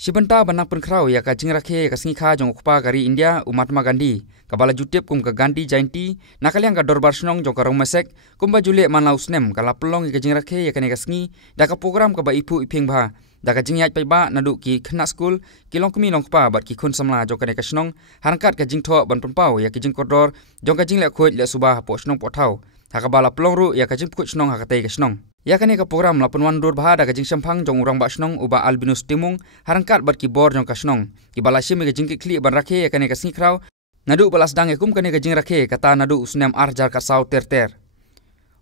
Sibenta banang penkrau ya ka jing rakhe ka singkha jong ukpa gari India Mahatma Gandhi kabala jutip kum ka Gandhi Jayanti nakaliang ka dorbar snong jong ka rongmasek kumba jule manlau snem kala pelong ka jing rakhe ya ka ne ka sngi da ka program ka ba ipu ipeng bha da ka jing yat pai ba nadu ki khna school kilong kemi long pa bat ki khun samla jong ka ne ka snong harangkat ka jing tho ban pau ya ki jing kodor jong ka jing le khoj le subah po snong po thau ha ka bala pelong ru ya ka jing khoj snong ha ka tei ka snong ya kane ka program lapan wan dur bha da ka jing sampang jong urang ba snong uba albinus timung harangkat bat ki bor jong ka snong ki bala shim ka jing ki kli ban rakhe ya kane ka sing krau nadu balas dang ekum kane ka jing rakhe kata nadu usnem arjar ka sau ter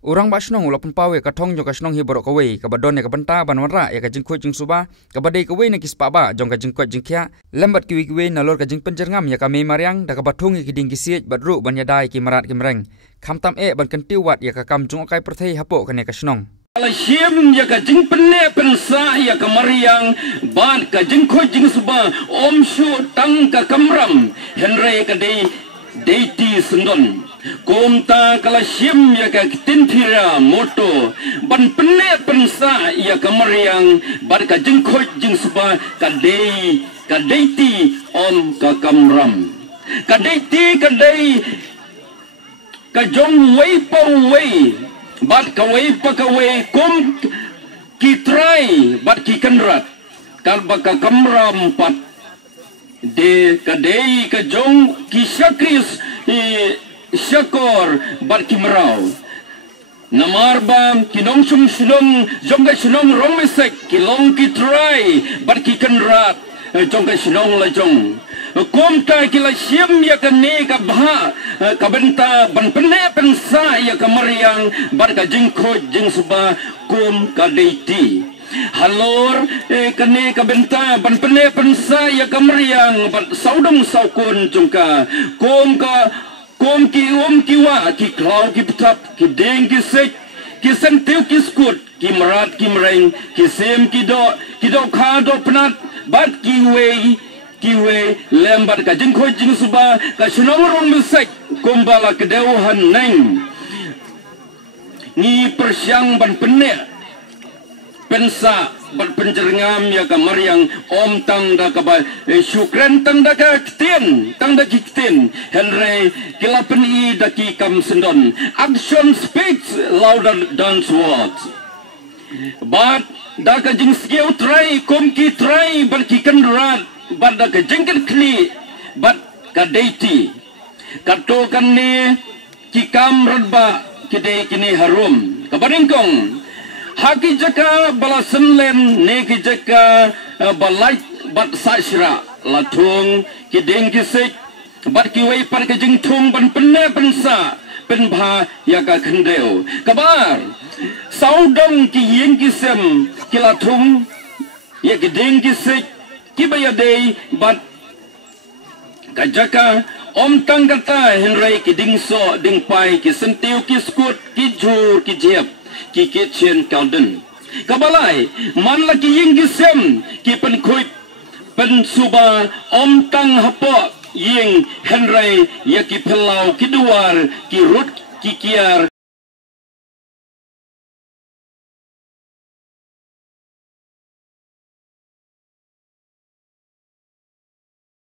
urang ba snong lapan pawe ka thong jong ka snong hi borok ka wei ka badon ka banta ban wanra ya ka jing khoj jing suba ka badai ka wei na ki spa ba jong ka jing khoj jing khya lembat ki wi na lor ka jing penjer ngam ya ka me maryang da ka bathung ki ding ki siet badru ban ya dai ki marat ki mreng khamtam e ban kan tiwat ya ka kam jong kai prathei hapo kane ka snong Kalau siam ya ka jing penne pensa ya ka mariang ban ka jing khoj jing suba om shu tang ka kamram henre ka deiti sundon komta kala siam ya ka tinthira moto ban penne pensa ya ka mariang ban ka jing khoj jing suba ka deiti om ka kamram ka deiti ka jong wei pa wei bat kawai pakawai kum kitrai bat kikanrat kal baka kamram pat de kadei ka jong kisakris syakor bat kimrau namarba kinong sumsulong jong ka sunong romesek kilong kitrai bat kikanrat jong ka sunong la jong kom ta kila siam ya ka ne ka bha ka benta ban pene pensa ya ka mariang bar ka jing khoj jing suba kom ka deiti halor ka ne ka benta ban pene pensa ya ka mariang ban saudong saukun jungka kom ki wa ki klau ki ptap ki deng ki sek ki sentiu ki skut ki marat ki mreng ki sem ki do kha do pnat bat ki wei kiwe lembat ka jing khoj jing suba ka sunong rong mesek kumbala kedeuhan neng ni persyang ban penne pensa ban penjerngam ya ka mariang om tang da ka ba syukran tang da ka ktin tang da ktin henry kilapen I da ki kam sendon action speaks louder than words but da ka jing skill try kom ki try ban ki kan rat banda ke jengkel kli bat ka deiti kato kan ni kikam radba kide kini harum kabaringkong haki jaka balasen len ne ki jaka balai bat sashra latung kideng kisik bat ki wei par ke jeng thung ban penne pensa penbha ya ka khendeu kabar saudong ki yeng kisem kilatung ya kideng kisik kibaya day bat kajaka om tang kata henry ki dingso ding pai ki sentiu ki skut ki jur ki jep ki kitchen kalden kabalai man la ki ying gisem ki pen khoi pen suba om tang hapo ying henry ya ki pelau ki duar ki rut ki kiar